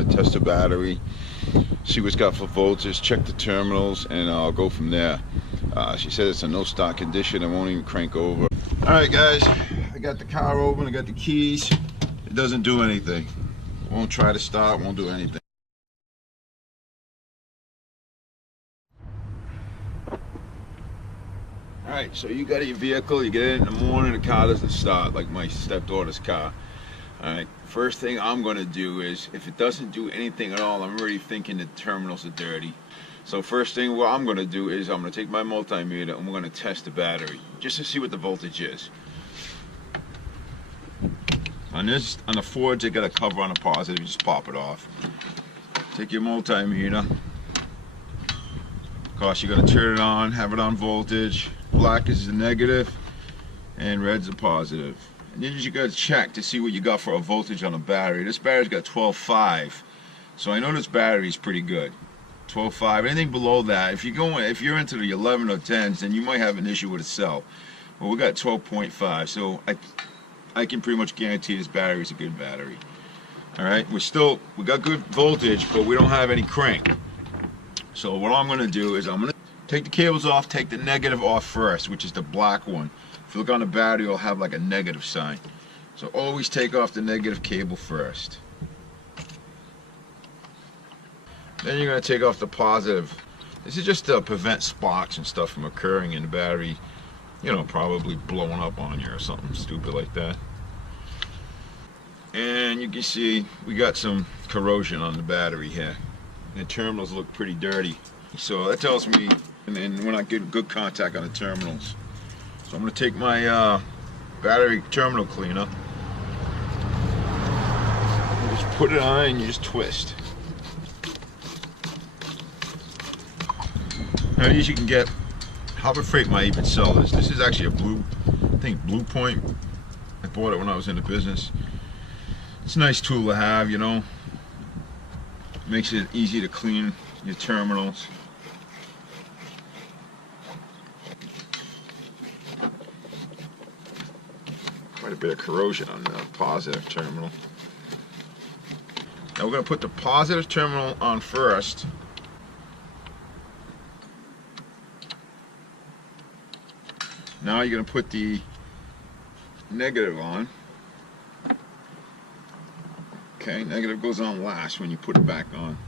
want to test the battery, see what's got for voltage, check the terminals, and I'll go from there. She said it's a no start condition, it won't even crank over. Alright guys, I got the car open, I got the keys. It doesn't do anything. Won't try to start, won't do anything. Alright, so you got your vehicle, you get in the morning, the car doesn't start, like my stepdaughter's car. Alright, first thing I'm going to do is, if it doesn't do anything at all, I'm already thinking the terminals are dirty. So first thing what I'm going to do is I'm going to take my multimeter and we're going to test the battery, just to see what the voltage is. On the Fords, they got a cover on the positive, you just pop it off. Take your multimeter. Of course, you're going to turn it on, have it on voltage. Black is the negative and red's the positive. And then you got to check to see what you got for a voltage on the battery. This battery's got 12.5, so I know this battery's pretty good. 12.5. Anything below that, if you're into the 11 or 10s, then you might have an issue with a cell. Well, we got 12.5, so I can pretty much guarantee this battery is a good battery. All right, we got good voltage, but we don't have any crank. So what I'm going to do is I'm going to take the cables off, take the negative off first, which is the black one. If you look on the battery, it'll have like a negative sign. So always take off the negative cable first. Then you're going to take off the positive. This is just to prevent sparks and stuff from occurring in the battery, you know, probably blowing up on you or something stupid like that. And you can see we got some corrosion on the battery here. The terminals look pretty dirty. So that tells me, and we're not getting good contact on the terminals. So I'm going to take my battery terminal cleaner. You just put it on and you just twist. Now these you can get, Harbor Freight might even sell this. This is actually a Blue Point. I bought it when I was in the business. It's a nice tool to have, you know. Makes it easy to clean your terminals. Quite a bit of corrosion on the positive terminal. Now we're going to put the positive terminal on first. Now you're going to put the negative on. Okay, negative goes on last when you put it back on.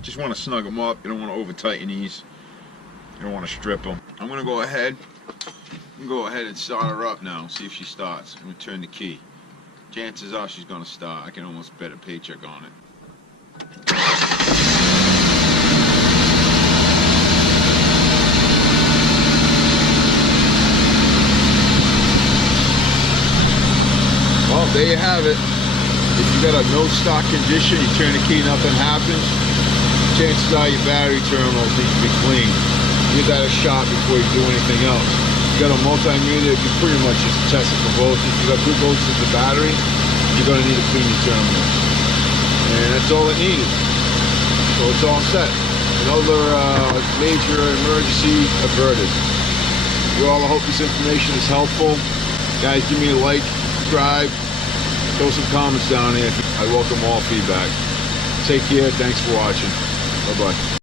Just want to snug them up. You don't want to over tighten these. You don't want to strip them. I'm going to go ahead and start her up now. See if she starts. I'm going to turn the key. Chances are she's going to start. I can almost bet a paycheck on it. Well, there you have it. If you got a no start condition, you turn the key, nothing happens. Chances are your battery terminals need to be cleaned. Give that a shot before you do anything else. You got a multimeter, you pretty much just test it for voltage. If you got good voltage in the battery, you're going to need to clean your terminals. And that's all it needed. So it's all set. Another major emergency averted. Well, I hope this information is helpful. Guys, give me a like, subscribe, throw some comments down there. I welcome all feedback. Take care. Thanks for watching. Bye-bye.